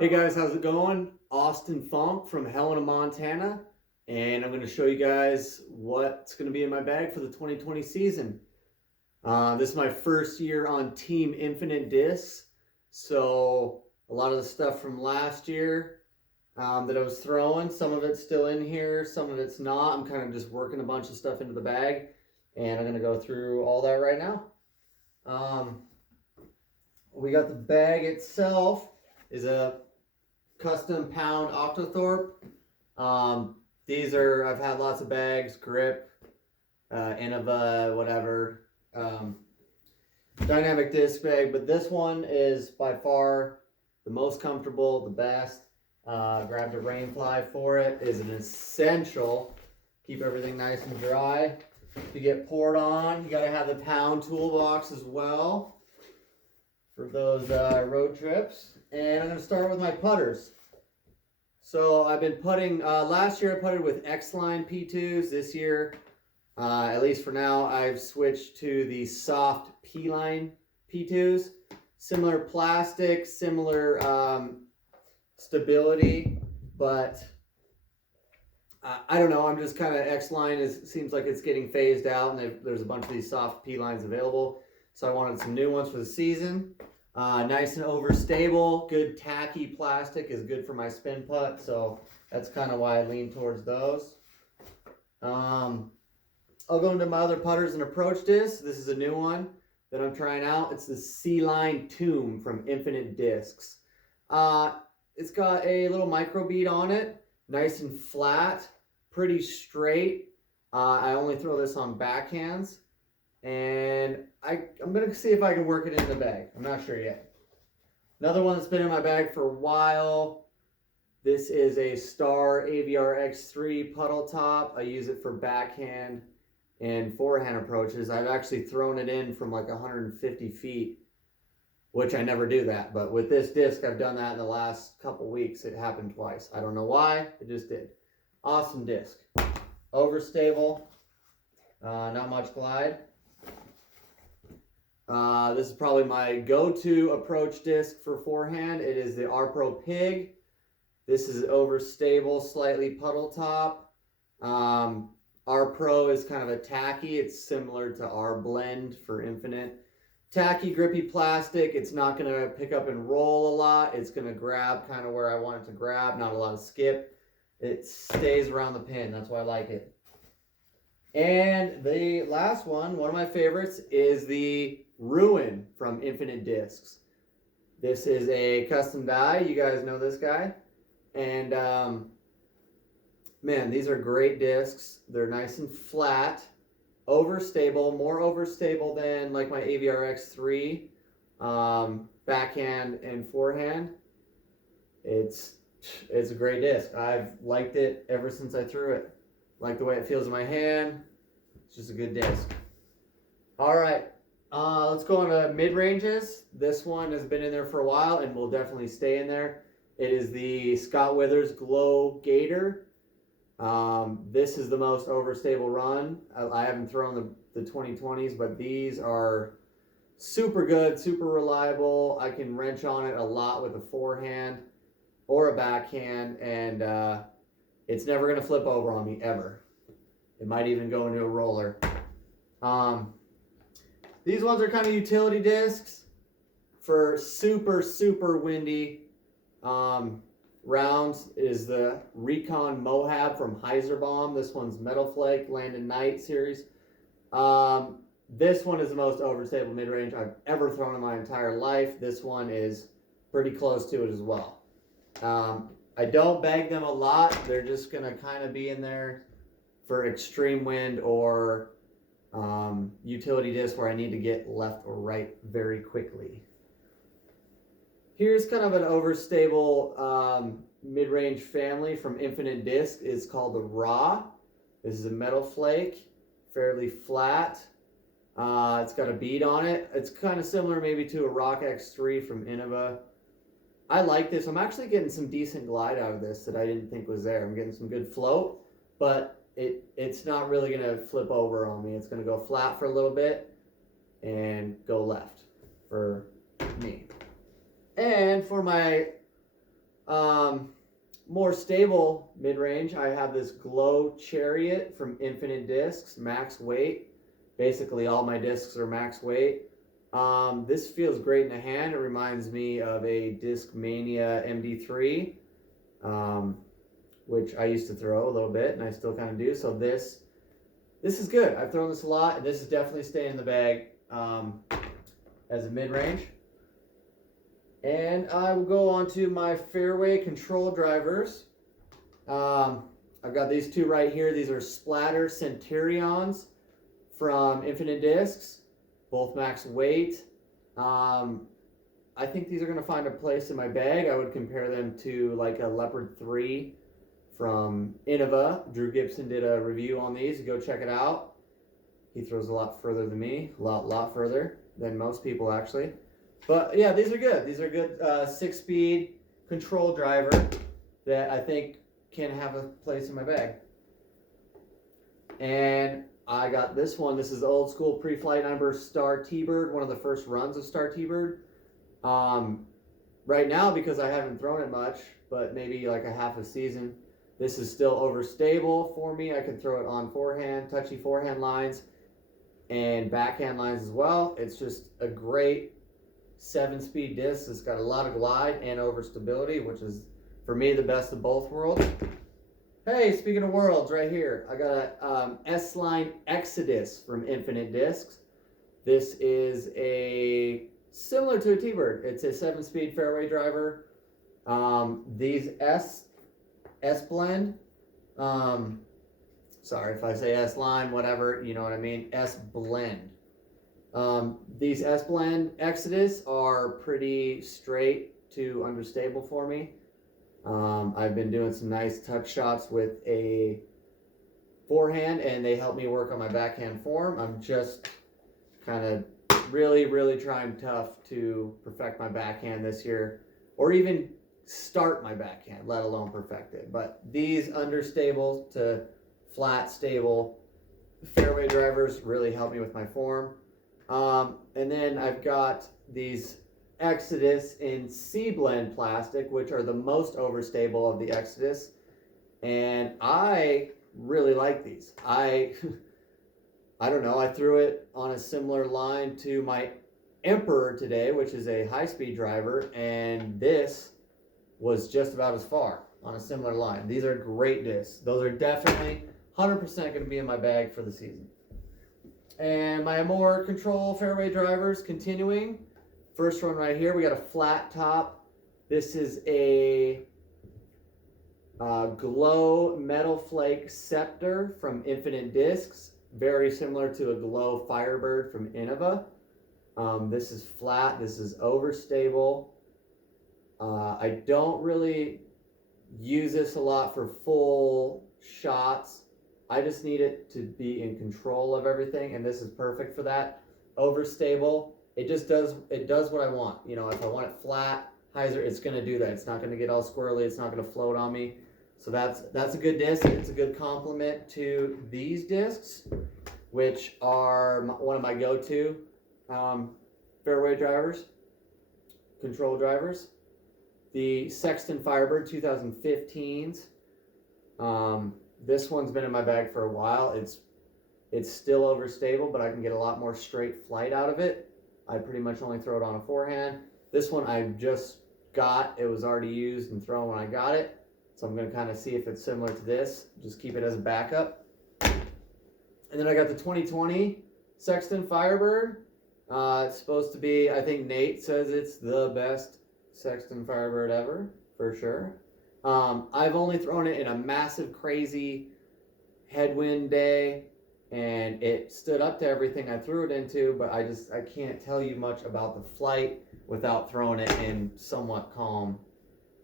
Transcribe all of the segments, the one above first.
Hey guys, how's it going? Auston Fonk from Helena, Montana, and I'm going to show you guys what's going to be in my bag for the 2020 season. This is my first year on Team Infinite Discs, so a lot of the stuff from last year that I was throwing, some of it's still in here, some of it's not. I'm kind of just working a bunch of stuff into the bag, and I'm going to go through all that right now. Um, we got the bag itself is a custom pound Octothorpe. Um, these are, I've had lots of bags, grip, Innova, whatever, dynamic disc bag, but this one is by far the most comfortable, the best. Grabbed a rainfly for it, is an essential. Keep everything nice and dry. To get poured on, you gotta have the pound toolbox as well for those road trips. And I'm gonna start with my putters. So I've been putting, last year I putted with X-Line P2s. This year, at least for now, I've switched to the soft P-Line P2s. Similar plastic, similar stability, but I don't know. I'm just kind of, X-Line seems like it's getting phased out, and there's a bunch of these soft P-Lines available. So I wanted some new ones for the season. Nice and overstable, good tacky plastic is good for my spin putt, so that's kind of why I lean towards those. I'll go into my other putters and approach discs. This is a new one that I'm trying out. It's the C-Line Tomb from Infinite Discs. It's got a little micro bead on it, nice and flat, pretty straight. I only throw this on backhands. And I'm going to see if I can work it in the bag. I'm not sure yet. Another one that's been in my bag for a while. This is a Star AVR X3 puddle top. I use it for backhand and forehand approaches. I've actually thrown it in from like 150 feet, which I never do that. But with this disc, I've done that in the last couple weeks. It happened twice. I don't know why. It just did. Awesome disc. Overstable. Not much glide. This is probably my go-to approach disc for forehand. It is the R-Pro Pig. This is overstable, slightly puddle top. R-Pro is kind of a tacky. It's similar to R-Blend for Infinite. Tacky, grippy plastic. It's not going to pick up and roll a lot. It's going to grab kind of where I want it to grab. Not a lot of skip. It stays around the pin. That's why I like it. And the last one of my favorites, is the Ruin from Infinite Discs. This is a custom die. You guys know this guy. And man, these are great discs. They're nice and flat, overstable, more overstable than like my AVR X3, backhand and forehand. It's a great disc. I've liked it ever since I threw it. Like the way it feels in my hand. It's just a good disc. All right, let's go on to mid-ranges. This one has been in there for a while and will definitely stay in there. It is the Scott Withers Glow Gator. This is the most overstable run. I haven't thrown the 2020s, but these are super good, super reliable. I can wrench on it a lot with a forehand or a backhand, and it's never going to flip over on me, ever. It might even go into a roller. These ones are kind of utility discs for super, super windy rounds. Is the Recon Mohab from Heiserbaum. This one's Metal Flake, Land and Night series. This one is the most overstable mid-range I've ever thrown in my entire life. This one is pretty close to it as well. I don't bag them a lot. They're just going to kind of be in there for extreme wind or utility disc where I need to get left or right very quickly. Here's kind of an overstable mid-range family from Infinite Disc. It's called the Raw. This is a Metal Flake, fairly flat. It's got a bead on it. It's kind of similar maybe to a Rock X3 from Innova. I like this. I'm actually getting some decent glide out of this that I didn't think was there. I'm getting some good float, but it's not really going to flip over on me. It's going to go flat for a little bit and go left for me. And for my More stable mid-range, I have this Glow Chariot from Infinite Discs, max weight. Basically, all my discs are max weight. This feels great in the hand. It reminds me of a Discmania MD3, which I used to throw a little bit, and I still kind of do. So this is good. I've thrown this a lot, and this is definitely staying in the bag as a mid-range. And I will go on to my fairway control drivers. I've got these two right here. These are Splatter Centurions from Infinite Discs, both max weight. I think these are going to find a place in my bag. I would compare them to like a Leopard 3 from Innova. Drew Gibson did a review on these. Go check it out. He throws a lot further than me, a lot further than most people actually. But yeah, these are good. These are good 6-speed control driver that I think can have a place in my bag. And I got this one. This is old school pre-flight number Star T-Bird, one of the first runs of Star T-Bird. Right now, because I haven't thrown it much, but maybe like a half a season, this is still overstable for me. I can throw it on forehand, touchy forehand lines, and backhand lines as well. It's just a great 7-speed disc. It's got a lot of glide and overstability, which is for me the best of both worlds. Hey, speaking of worlds, right here I got a S-Line Exodus from Infinite Discs. This is a similar to a T-Bird. It's a 7-speed fairway driver. These S blend, sorry if I say S-Line, whatever, you know what I mean, S blend. These S-Blend Exodus are pretty straight to understable for me. I've been doing some nice touch shots with a forehand, and they help me work on my backhand form. I'm just kind of really trying tough to perfect my backhand this year, or even start my backhand, let alone perfect it. But these understable to flat stable fairway drivers really help me with my form. And then I've got these Exodus in C-Blend plastic, which are the most overstable of the Exodus, and I really like these. I don't know, I threw it on a similar line to my Emperor today, which is a high-speed driver, and this was just about as far on a similar line. These are great discs. Those are definitely 100% going to be in my bag for the season. And my more control fairway drivers continuing. First one right here, we got a flat top. This is a Glow Metal Flake Scepter from Infinite Discs. Very similar to a Glow Firebird from Innova. This is flat. This is overstable. I don't really use this a lot for full shots. I just need it to be in control of everything, and this is perfect for that. Overstable. It just does what I want. You know, if I want it flat, hyzer, it's going to do that. It's not going to get all squirrely. It's not going to float on me. So that's a good disc. It's a good complement to these discs, which are one of my go-to fairway drivers, control drivers. The Sexton Firebird 2015s. This one's been in my bag for a while. It's still overstable, but I can get a lot more straight flight out of it. I pretty much only throw it on a forehand. This one I just got. It was already used and thrown when I got it. So I'm going to kind of see if it's similar to this. Just keep it as a backup. And then I got the 2020 Sexton Firebird. It's supposed to be, I think Nate says it's the best Sexton Firebird ever, for sure. I've only thrown it in a massive, crazy headwind day, and it stood up to everything I threw it into, but I can't tell you much about the flight without throwing it in somewhat calm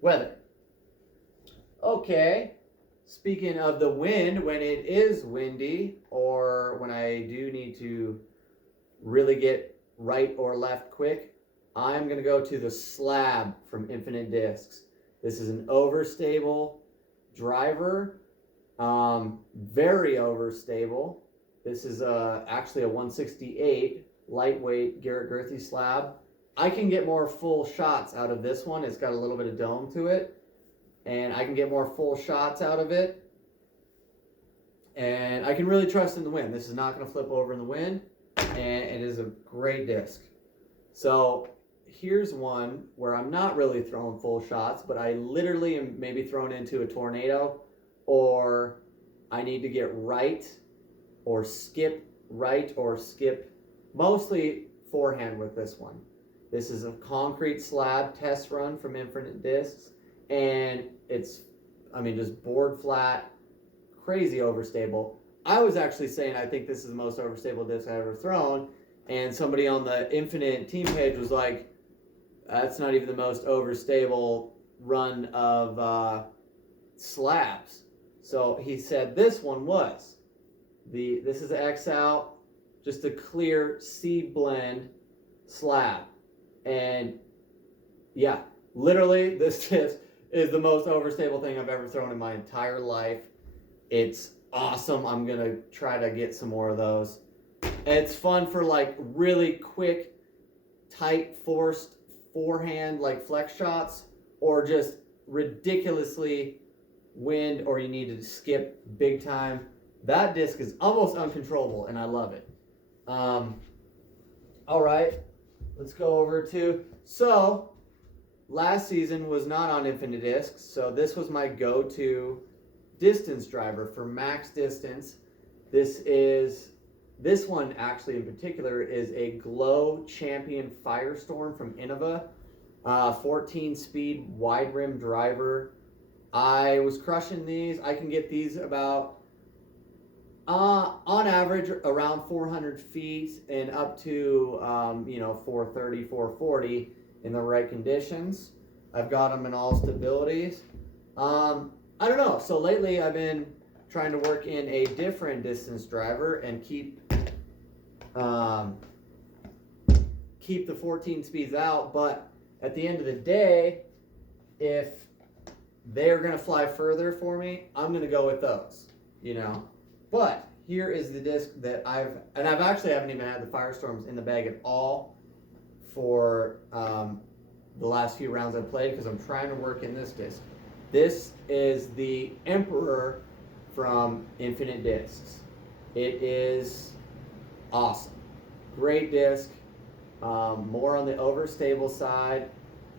weather. Okay, speaking of the wind, when it is windy, or when I do need to really get right or left quick, I'm going to go to the Slab from Infinite Discs. This is an overstable driver, very overstable. This is actually a 168 lightweight Garrett Girthy slab. I can get more full shots out of this one. It's got a little bit of dome to it. and I can get more full shots out of it. And I can really trust in the wind. This is not going to flip over in the wind, and it is a great disc. So here's one where I'm not really throwing full shots, but I literally am maybe thrown into a tornado, or I need to get right or skip right or skip, mostly forehand with this one. This is a concrete slab test run from Infinite Discs, and it's, I mean, just board flat, crazy overstable. I was actually saying I think this is the most overstable disc I've ever thrown, and somebody on the Infinite team page was like, that's not even the most overstable run of slabs. So he said this one was. This is X out, just a clear C blend slab. And yeah, literally this disc is the most overstable thing I've ever thrown in my entire life. It's awesome. I'm going to try to get some more of those. It's fun for like really quick, tight, forced forehand, like flex shots, or just ridiculously wind, or you need to skip big time. That disc is almost uncontrollable, and I love it. All right, let's go over to, so last season was not on Infinite Discs, so this was my go-to distance driver for max distance. This one actually in particular is a Glow Champion Firestorm from Innova, 14 speed wide rim driver. I was crushing these. I can get these about on average around 400 feet and up to 430, 440 in the right conditions. I've got them in all stabilities. I don't know. So lately I've been trying to work in a different distance driver and keep the 14 speeds out. But at the end of the day, if they're going to fly further for me, I'm going to go with those, But here is the disc that I've actually haven't even had the Firestorms in the bag at all for the last few rounds I've played, because I'm trying to work in this disc. This is the Emperor from Infinite Discs. It is awesome. Great disc. More on the overstable side.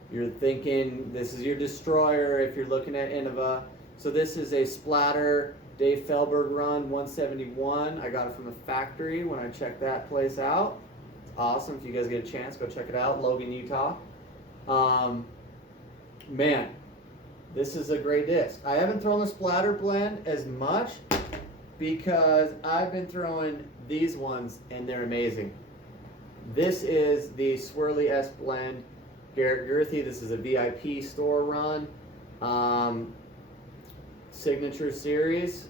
You're thinking this is your destroyer if you're looking at Innova. So this is a Splatter Dave Fehlberg run 171. I got it from the factory when I checked that place out. It's awesome. If you guys get a chance, go check it out. Logan, Utah. Man, this is a great disc. I haven't thrown the Splatter blend as much because I've been throwing these ones and they're amazing. This is the Swirly S blend. Garrett Girthy, this is a VIP store run. Signature series.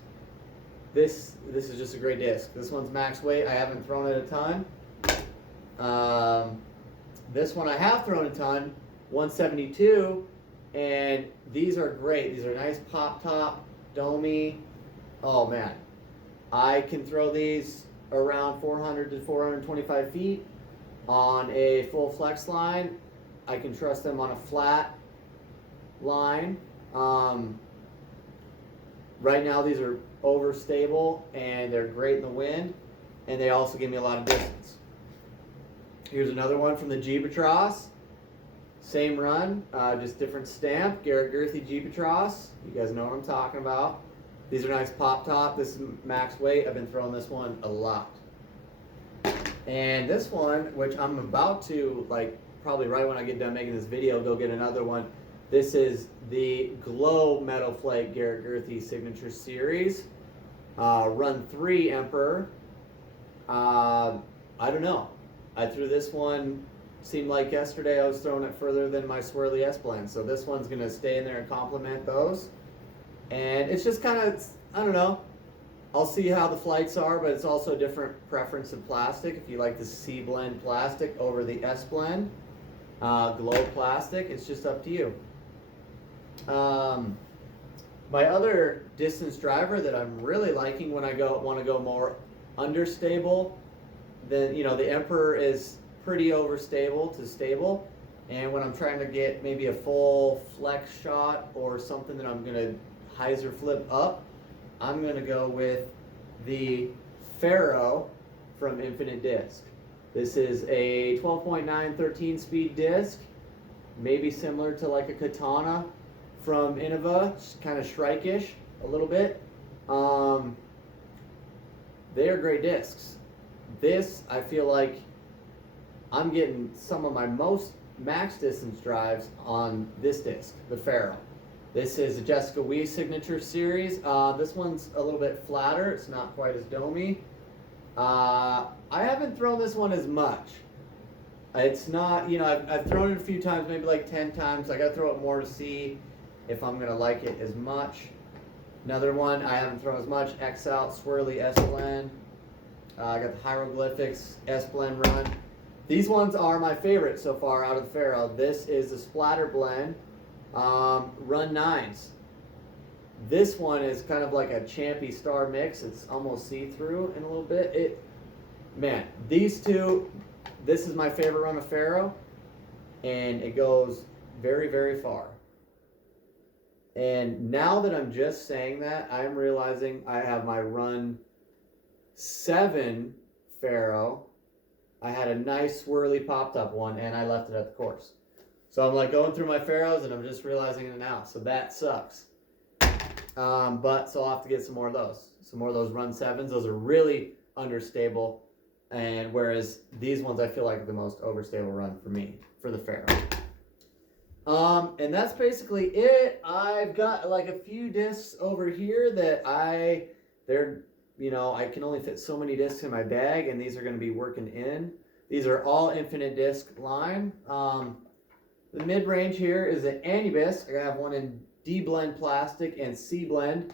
This is just a great disc. This one's max weight. I haven't thrown it a ton. This one I have thrown a ton, 172, and these are great. These are nice pop top, domey. Oh man, I can throw these around 400 to 425 feet on a full flex line. I can trust them on a flat line. Right now these are overstable and they're great in the wind, and they also give me a lot of distance. Here's another one from the Jeepatros. Same run, just different stamp. Garrett Girthy Jeepatros. You guys know what I'm talking about. These are nice pop top. This is max weight. I've been throwing this one a lot. And this one, which I'm about to, probably right when I get done making this video, go get another one. This is the Glow Metal Flake Garrett Girthy Signature Series. Run 3 Emperor. I don't know. I threw this one, seemed like yesterday I was throwing it further than my Swirly S blend. So this one's going to stay in there and complement those. And it's just kind of, I don't know. I'll see how the flights are, but it's also a different preference of plastic. If you like the C blend plastic over the S blend, Glow plastic, it's just up to you. My other distance driver that I'm really liking when I want to go more understable, then the Emperor is pretty overstable to stable, And when I'm trying to get maybe a full flex shot or something that I'm gonna hyzer flip up, I'm gonna go with the Pharaoh from Infinite Disc. This is a 12.9 13 speed disc, maybe similar to like a Katana from Innova, kind of shrike-ish a little bit. They are great discs. This, I feel like I'm getting some of my most max distance drives on this disc, the Pharaoh. This is a Jessica Wee signature series. This one's a little bit flatter. It's not quite as domey. I haven't thrown this one as much. It's not, you know, I've thrown it a few times, maybe like 10 times. I gotta throw it more to see if I'm gonna like it as much. Another one I haven't thrown as much, X Out Swirly S Blend. I got the Hieroglyphics S Blend Run. These ones are my favorite so far out of the Pharaoh. This is the Splatter Blend Run 9s. This one is kind of like a Champy Star mix. It's almost see-through in a little bit. Man, these two, this is my favorite run of Pharaoh, and it goes very, very far. And now that I'm just saying that, I'm realizing I have my run 7 Pharaoh. I had a nice swirly popped up one, and I left it at the course. So I'm like going through my Pharaohs, and I'm just realizing it now. So that sucks. So I'll have to get some more of those. Some more of those run 7s. Those are really understable. And whereas these ones I feel like are the most overstable run for me, for the Pharaoh. And that's basically it. I've got like a few discs over here that they're, you know, I can only fit so many discs in my bag, and these are going to be working in. These are all Infinite Disc line. The mid-range here is an Anubis. I have one in D blend plastic and C blend,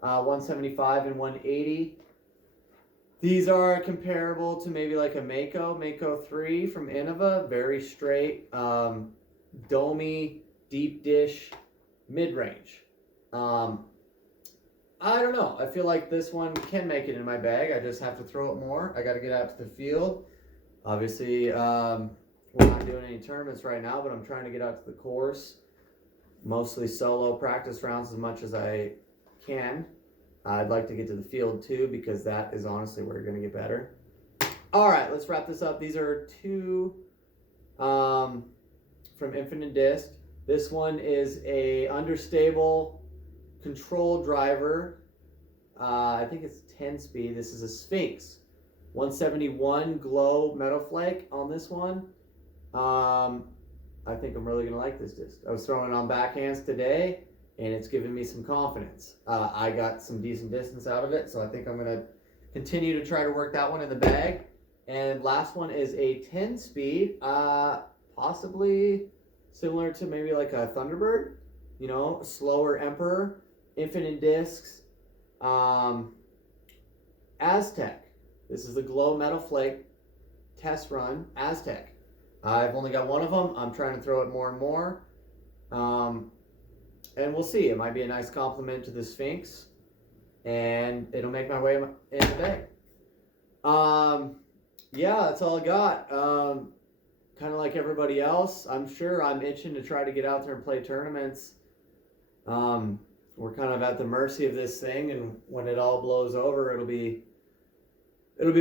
175 and 180. These are comparable to maybe like a Mako 3 from Innova. Very straight, domey, deep dish, mid-range. I don't know. I feel like this one can make it in my bag. I just have to throw it more. I got to get out to the field. Obviously, we're not doing any tournaments right now, but I'm trying to get out to the course. Mostly solo practice rounds as much as I can. I'd like to get to the field too, because that is honestly where you're going to get better. All right, let's wrap this up. These are 2 from Infinite Disc. This one is a understable control driver. I think it's 10 speed. This is a Sphinx. 171 glow metal flake on this one. I think I'm really going to like this disc. I was throwing it on backhands today, and it's giving me some confidence. I got some decent distance out of it, so I think I'm going to continue to try to work that one in the bag. And last one is a 10 speed, possibly similar to maybe like a Thunderbird, you know, slower Emperor, Infinite Discs, Aztec. This is the glow metal flake test run Aztec. I've only got one of them. I'm trying to throw it more and more. And we'll see. It might be a nice compliment to the Sphinx, and it'll make my way in the bag. Yeah, that's all I got. Kind of like everybody else, I'm sure I'm itching to try to get out there and play tournaments. We're kind of at the mercy of this thing, and when it all blows over, it'll be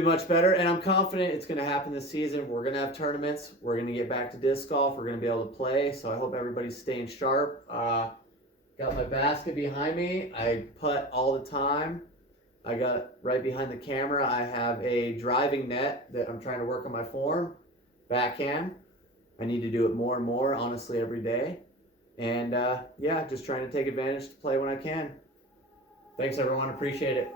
much better. And I'm confident it's going to happen this season. We're going to have tournaments. We're going to get back to disc golf. We're going to be able to play. So I hope everybody's staying sharp. Got my basket behind me. I putt all the time. I got right behind the camera. I have a driving net that I'm trying to work on my form. Backhand. I need to do it more and more, honestly, every day. And yeah, just trying to take advantage to play when I can. Thanks, everyone. Appreciate it.